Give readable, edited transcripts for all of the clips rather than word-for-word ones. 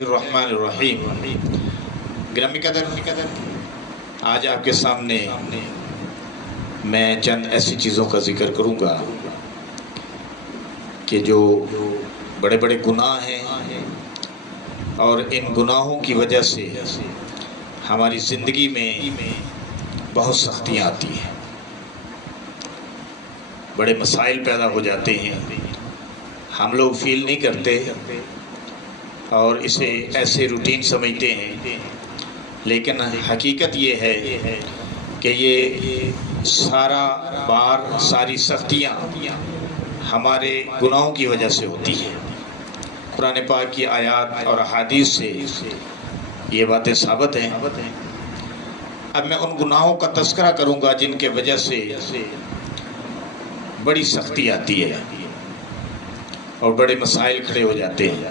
الرحمن الرحیم۔ گرامی قدر، آج آپ کے سامنے میں چند ایسی چیزوں کا ذکر کروں گا کہ جو بڑے بڑے گناہ ہیں اور ان گناہوں کی وجہ سے ہماری زندگی میں بہت سختیاں آتی ہیں، بڑے مسائل پیدا ہو جاتے ہیں، ہم لوگ فیل نہیں کرتے اور اسے ایسے روٹین سمجھتے ہیں، لیکن حقیقت یہ ہے کہ یہ ساری سختیاں ہمارے گناہوں کی وجہ سے ہوتی ہیں۔ قرآن پاک کی آیات اور احادیث سے یہ باتیں ثابت ہیں۔ اب میں ان گناہوں کا تذکرہ کروں گا جن کے وجہ سے بڑی سختی آتی ہے اور بڑے مسائل کھڑے ہو جاتے ہیں۔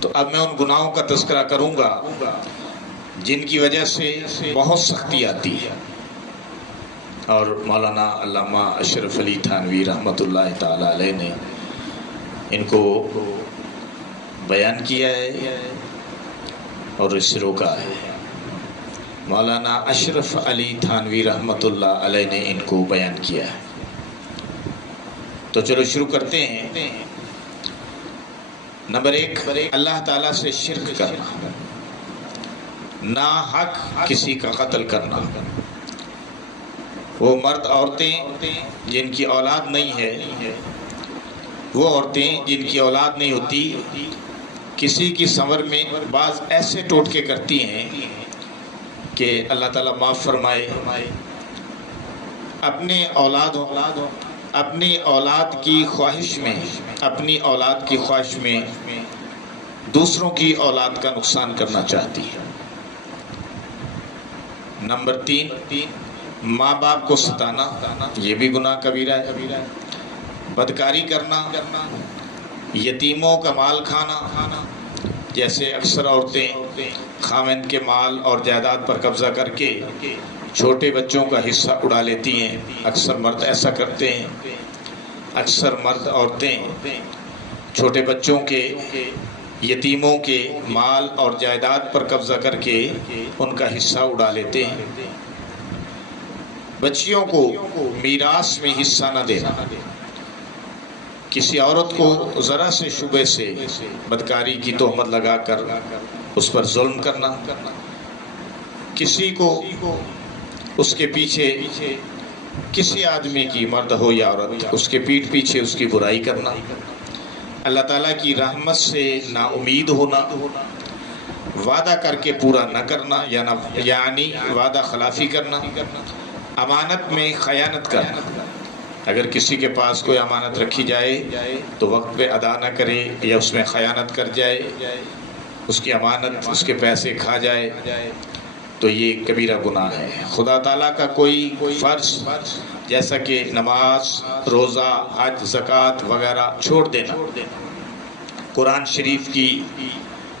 تو اب میں ان گناہوں کا تذکرہ کروں گا جن کی وجہ سے بہت سختی آتی ہے، اور مولانا علامہ اشرف علی تھانوی رحمۃ اللہ تعالی علیہ نے ان کو بیان کیا ہے اور اس سے روکا ہے۔ مولانا اشرف علی تھانوی رحمۃ اللہ علیہ نے ان کو بیان کیا ہے۔ تو چلو شروع کرتے ہیں۔ نمبر 1، اللہ تعالیٰ سے شرک کرنا، ناحق کسی کا قتل کرنا۔ وہ مرد عورتیں جن کی اولاد نہیں ہے، وہ عورتیں جن کی اولاد نہیں ہوتی، کسی کی سمر میں بعض ایسے ٹوٹکے کرتی ہیں کہ اللہ تعالیٰ معاف فرمائے، اپنی اولاد کی خواہش میں دوسروں کی اولاد کا نقصان کرنا چاہتی ہے۔ نمبر 3، ماں باپ کو ستانا، یہ بھی گناہ کبیرہ ہے۔ بدکاری کرنا، یتیموں کا مال کھانا، جیسے اکثر عورتیں خاوند کے مال اور جائیداد پر قبضہ کر کے چھوٹے بچوں کا حصہ اڑا لیتی ہیں۔ اکثر مرد ایسا کرتے ہیں، اکثر مرد عورتیں چھوٹے بچوں کے، یتیموں کے مال اور جائیداد پر قبضہ کر کے ان کا حصہ اڑا لیتے ہیں۔ بچیوں کو میراث میں حصہ نہ دینا، کسی عورت کو ذرا سے شبہ سے بدکاری کی تہمت لگا کر اس پر ظلم کرنا، کسی کو اس کے پیچھے کسی آدمی کی، مرد ہو یا عورت، اس کے پیٹھ پیچھے اس کی برائی کرنا، اللہ تعالیٰ کی رحمت سے نا امید ہونا، وعدہ کر کے پورا نہ کرنا یعنی وعدہ خلافی کرنا، امانت میں خیانت کرنا۔ اگر کسی کے پاس کوئی امانت رکھی جائے تو وقت پہ ادا نہ کرے یا اس میں خیانت کر جائے، اس کی امانت، اس کے پیسے کھا جائے، تو یہ کبیرہ گناہ ہے۔ خدا تعالیٰ کا کوئی فرض جیسا کہ نماز، روزہ، حج، زکوٰۃ وغیرہ چھوڑ دینا، قرآن شریف کی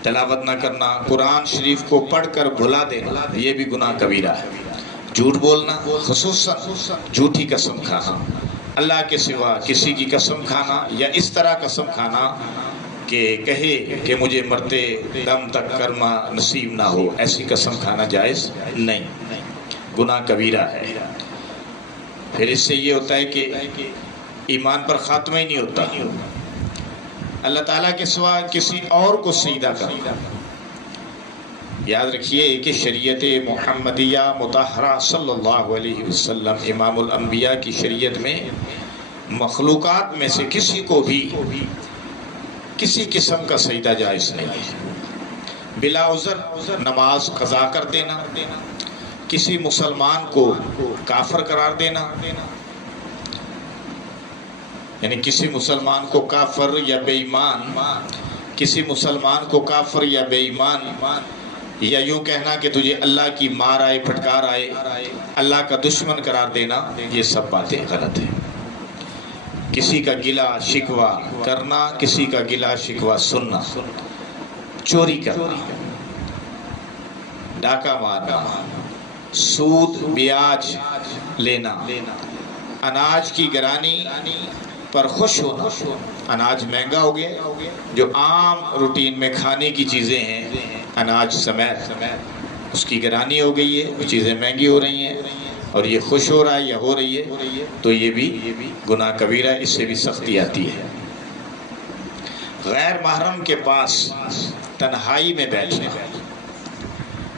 تلاوت نہ کرنا، قرآن شریف کو پڑھ کر بھلا دینا، یہ بھی گناہ کبیرہ ہے۔ جھوٹ بولنا، خصوصاً جھوٹی قسم کھانا، اللہ کے سوا کسی کی قسم کھانا یا اس طرح قسم کھانا کہ کہے کہ مجھے مرتے دم تک کرما نصیب نہ ہو، ایسی قسم کھانا جائز نہیں، گناہ کبیرہ ہے۔ پھر اس سے یہ ہوتا ہے کہ ایمان پر خاتمہ ہی نہیں ہوتا، اللہ تعالیٰ کے سوا کسی اور کو سجدہ کرنا۔ یاد رکھیے کہ شریعت محمدیہ مطہرہ صلی اللہ علیہ وسلم، امام الانبیاء کی شریعت میں مخلوقات میں سے کسی کو بھی کسی قسم کا سجدہ جائز نہیں ہے۔ بلا عذر نماز قضا کر دینا، کسی مسلمان کو کافر قرار دینا، یعنی کسی مسلمان کو کافر یا بے ایمان، کسی مسلمان کو کافر یا بے ایمان، یا یوں کہنا کہ تجھے اللہ کی مار آئے، پھٹکار آئے، اللہ کا دشمن قرار دینا، یہ سب باتیں غلط ہیں۔ کسی کا گلہ شکوہ کرنا، کسی کا گلہ شکوہ سننا، چوری کرنا، ڈاکہ مارنا، سود بیاج لینا، اناج کی گرانی، پر خوش ہونا. اناج مہنگا ہو گیا، جو عام روٹین میں کھانے کی چیزیں ہیں اناج سمیت اس کی گرانی ہو گئی ہے، وہ چیزیں مہنگی ہو رہی ہیں اور یہ خوش ہو رہا ہے یا ہو رہی ہے، تو یہ بھی گناہ کبیرہ ہے، اس سے بھی سختی آتی ہے. غیر محرم کے پاس تنہائی میں بیٹھنا،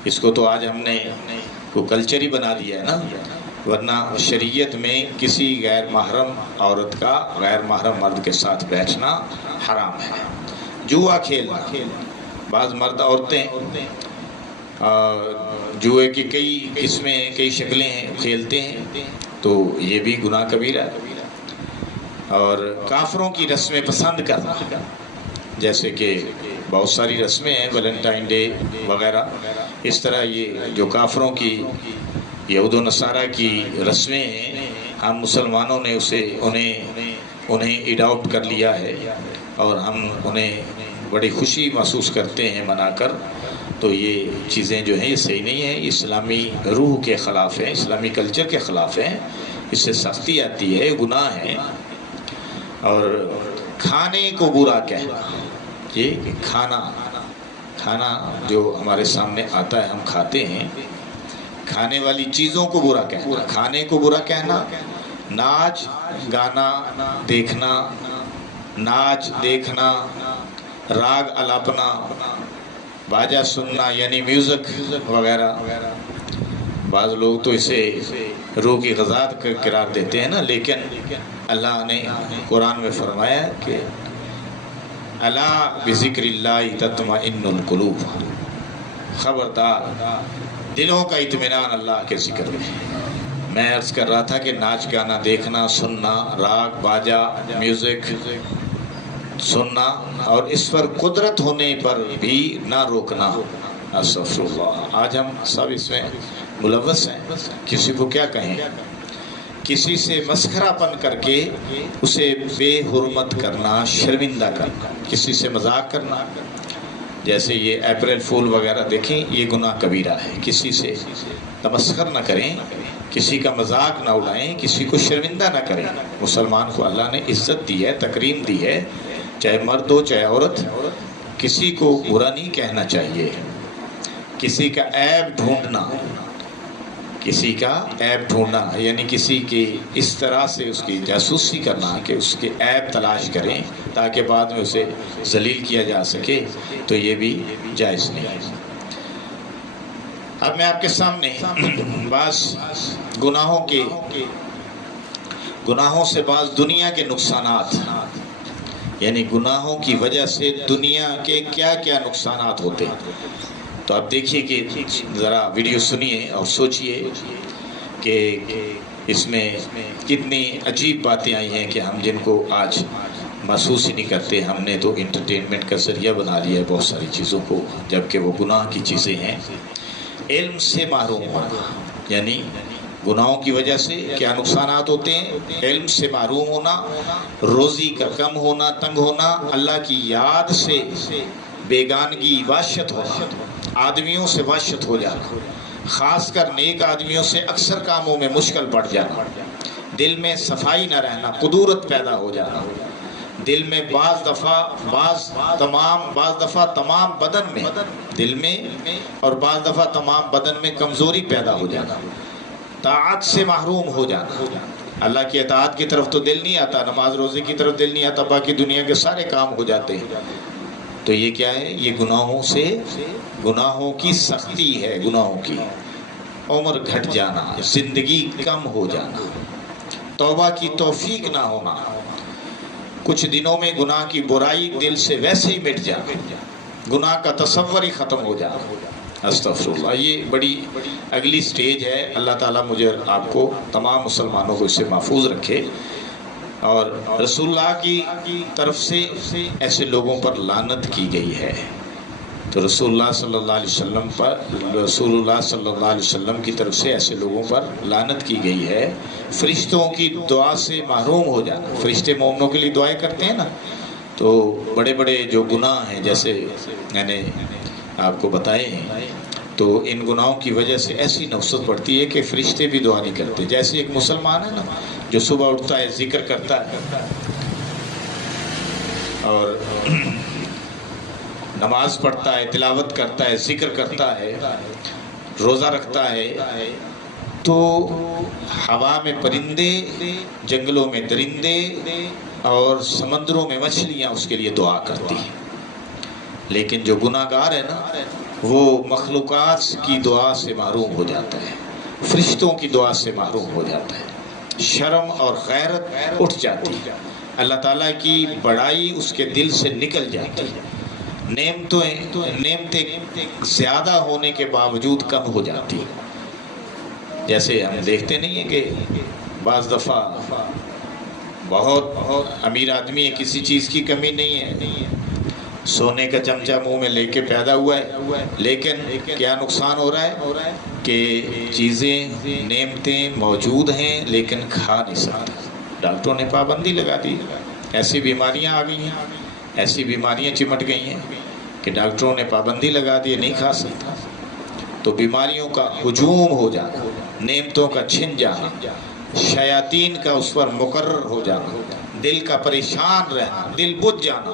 اس کو تو آج ہم نے کو کلچر ہی بنا دیا ہے نا، ورنہ شریعت میں کسی غیر محرم عورت کا غیر محرم مرد کے ساتھ بیٹھنا حرام ہے. جوا کھیلنا، بعض مرد عورتیں جوئے کی کئی قسمیں کئی شکلیں ہیں کھیلتے ہیں، تو یہ بھی گناہ کبیرہ ہے. اور کافروں کی رسمیں پسند کرنا، جیسے کہ بہت ساری رسمیں ہیں ویلنٹائن ڈے وغیرہ، اس طرح یہ جو کافروں کی یہود و نصارہ کی رسمیں ہیں، ہم مسلمانوں نے انہیں اڈاپٹ کر لیا ہے اور ہم انہیں بڑی خوشی محسوس کرتے ہیں منا کر. تو یہ چیزیں جو ہیں یہ صحیح نہیں ہیں، اسلامی روح کے خلاف ہیں، اسلامی کلچر کے خلاف ہیں، اس سے سختی آتی ہے، گناہ ہے. اور کھانے کو برا کہنا، یہ کہ کھانا جو ہمارے سامنے آتا ہے ہم کھاتے ہیں، کھانے والی چیزوں کو برا کہنا، کھانے کو برا کہنا، ناچ گانا دیکھنا، ناچ دیکھنا، راگ الاپنا، باجا سننا یعنی میوزک وغیرہ. بعض لوگ تو اسے روح کی غذا قرار دیتے ہیں نا، لیکن اللہ نے قرآن میں فرمایا کہ الا بذکر اللہ تطمئن القلوب، خبردار دلوں کا اطمینان اللہ کے ذکر میں. میں عرض کر رہا تھا کہ ناچ گانا دیکھنا، سننا، راگ باجا میوزک سننا اور اس پر قدرت ہونے پر بھی نہ روکنا. استغفر اللہ، آج ہم سب اس میں ملوث ہیں. کسی کو کیا کہیں، کسی سے مسخرہ پن کر کے اسے بے حرمت کرنا، شرمندہ کرنا، کسی سے مذاق کرنا، جیسے یہ اپریل فول وغیرہ دیکھیں، یہ گناہ کبیرہ ہے. کسی سے تمسخر نہ کریں، کسی کا مذاق نہ اڑائیں، کسی کو شرمندہ نہ کریں. مسلمان کو اللہ نے عزت دی ہے، تکریم دی ہے، چاہے مرد ہو چاہے عورت، کسی کو برا نہیں کہنا چاہیے. کسی کا عیب ڈھونڈنا، کسی کا عیب ڈھونڈنا یعنی کسی کی اس طرح سے اس کی جاسوسی کرنا کہ اس کے عیب تلاش کریں تاکہ بعد میں اسے ذلیل کیا جا سکے، تو یہ بھی جائز نہیں ہے. اب میں آپ کے سامنے بعض گناہوں سے بعض دنیا کے نقصانات، یعنی گناہوں کی وجہ سے دنیا کے کیا کیا نقصانات ہوتے ہیں. تو آپ دیکھیے کہ ذرا ویڈیو سنیے اور سوچئے کہ اس میں کتنی عجیب باتیں آئی ہیں کہ ہم جن کو آج محسوس ہی نہیں کرتے. ہم نے تو انٹرٹینمنٹ کا ذریعہ بنا لیا ہے بہت ساری چیزوں کو، جبکہ وہ گناہ کی چیزیں ہیں. علم سے محروم ہونا، یعنی گناہوں کی وجہ سے کیا نقصانات ہوتے ہیں؟ علم سے محروم ہونا، روزی کا کم ہونا، تنگ ہونا، اللہ کی یاد سے بیگانگی، وحشت ہونا، آدمیوں سے وحشت ہو جانا، خاص کر نیک آدمیوں سے اکثر کاموں میں مشکل پڑ جانا، دل میں صفائی نہ رہنا، قدورت پیدا ہو جانا، دل میں بعض دفعہ تمام بدن میں، دل میں اور بعض دفعہ تمام بدن میں کمزوری پیدا ہو جانا، طاعت سے محروم ہو جانا. اللہ کی اطاعت کی طرف تو دل نہیں آتا، نماز روزے کی طرف دل نہیں آتا، باقی دنیا کے سارے کام ہو جاتے ہیں. تو یہ کیا ہے؟ یہ گناہوں کی سختی ہے. گناہوں کی عمر گھٹ جانا، زندگی کم ہو جانا، توبہ کی توفیق نہ ہونا، کچھ دنوں میں گناہ کی برائی دل سے ویسے ہی مٹ جانا، گناہ کا تصور ہی ختم ہو جانا. استغفر اللہ. یہ بڑی اگلی سٹیج ہے. اللہ تعالیٰ مجھے آپ کو تمام مسلمانوں کو اس سے محفوظ رکھے. اور رسول اللہ کی طرف سے ایسے لوگوں پر لعنت کی گئی ہے. تو رسول اللہ صلی اللہ علیہ وسلم کی طرف سے ایسے لوگوں پر لعنت کی گئی ہے. فرشتوں کی دعا سے محروم ہو جانا. فرشتے مومنوں کے لیے دعائیں کرتے ہیں نا، تو بڑے بڑے جو گناہ ہیں جیسے میں نے آپ کو بتائے ہیں، تو ان گناہوں کی وجہ سے ایسی نفست پڑتی ہے کہ فرشتے بھی دعا نہیں کرتے. جیسے ایک مسلمان ہے نا جو صبح اٹھتا ہے ذکر کرتا ہے، اور نماز پڑھتا ہے، تلاوت کرتا ہے، ذکر کرتا ہے، روزہ رکھتا ہے، تو ہوا میں پرندے، جنگلوں میں درندے اور سمندروں میں مچھلیاں اس کے لیے دعا کرتی ہیں۔ لیکن جو گناہ گار ہے نا، وہ مخلوقات کی دعا سے محروم ہو جاتا ہے، فرشتوں کی دعا سے محروم ہو جاتا ہے، شرم اور غیرت اٹھ جاتی ہے، اللہ تعالیٰ کی بڑائی اس کے دل سے نکل جاتی ہے، نعمتیں زیادہ ہونے کے باوجود کم ہو جاتی ہیں۔ جیسے ہم دیکھتے نہیں ہیں کہ بعض دفعہ بہت امیر آدمی ہے، کسی چیز کی کمی نہیں ہے، سونے کا چمچہ منہ میں لے کے پیدا ہوا ہے، لیکن کیا نقصان ہو رہا ہے کہ چیزیں، نعمتیں موجود ہیں لیکن کھا نہیں سکتا۔ ڈاکٹروں نے پابندی لگا دی، ایسی بیماریاں آ گئی ہیں، ایسی بیماریاں چمٹ گئی ہیں کہ ڈاکٹروں نے پابندی لگا دی، نہیں کھا سکتا۔ تو بیماریوں کا ہجوم ہو جانا، نعمتوں کا چھن جانا، شیاطین کا اس پر مقرر ہو جانا، دل کا پریشان رہنا، دل بجھ جانا،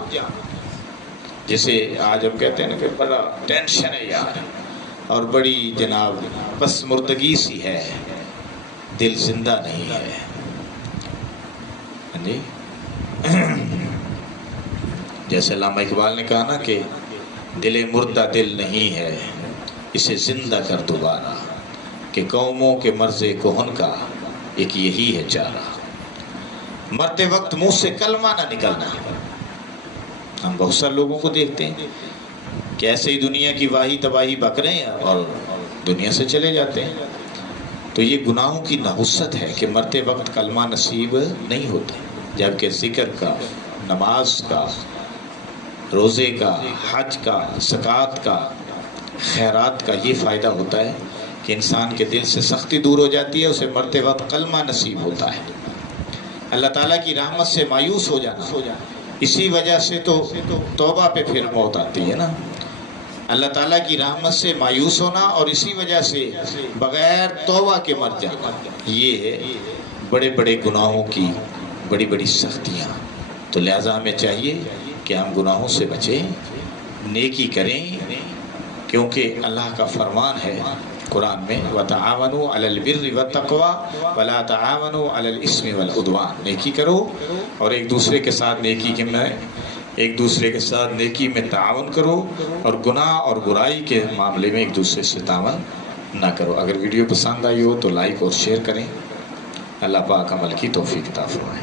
جسے آج ہم کہتے ہیں نا کہ بڑا ٹینشن ہے یار، اور بڑی جناب پس مردگی سی ہے، دل زندہ نہیں ہے۔ جی جیسے علامہ اقبال نے کہا نا کہ دل مردہ دل نہیں ہے، اسے زندہ کر دوبارہ، کہ قوموں کے مرض کہن کا ایک یہی ہے چارہ، مرتے وقت منہ سے کلمہ نہ نکلنا۔ ہم بہت سارے لوگوں کو دیکھتے ہیں کہ ایسے ہی دنیا کی واہی تباہی بک رہے ہیں اور دنیا سے چلے جاتے ہیں۔ تو یہ گناہوں کی نحوست ہے کہ مرتے وقت کلمہ نصیب نہیں ہوتا، جبکہ ذکر کا، نماز کا، روزے کا، حج کا، زکوٰۃ کا، خیرات کا یہ فائدہ ہوتا ہے کہ انسان کے دل سے سختی دور ہو جاتی ہے، اسے مرتے وقت کلمہ نصیب ہوتا ہے۔ اللہ تعالیٰ کی رحمت سے مایوس ہو جانا، اسی وجہ سے تو توبہ پہ پھر موت آتی ہے نا۔ اللہ تعالیٰ کی رحمت سے مایوس ہونا اور اسی وجہ سے بغیر توبہ کے مر جانا، یہ ہے بڑے بڑے گناہوں کی بڑی بڑی سختیاں۔ تو لہٰذا ہمیں چاہیے کہ ہم گناہوں سے بچیں، نیکی کریں، کیونکہ اللہ کا فرمان ہے قرآن میں وَتَعَاوَنُوا عَلَى الْبِرِّ وَالتَّقْوَىٰ وَلَا تَعَاوَنُوا عَلَى الْإِثْمِ وَالْعُدْوَانِ۔ نیکی کرو اور ایک دوسرے کے ساتھ نیکی میں تعاون کرو، اور گناہ اور برائی کے معاملے میں ایک دوسرے سے تعاون نہ کرو۔ اگر ویڈیو پسند آئی ہو تو لائک اور شیئر کریں۔ اللہ پاک عمل کی توفیق عطا فرمائے۔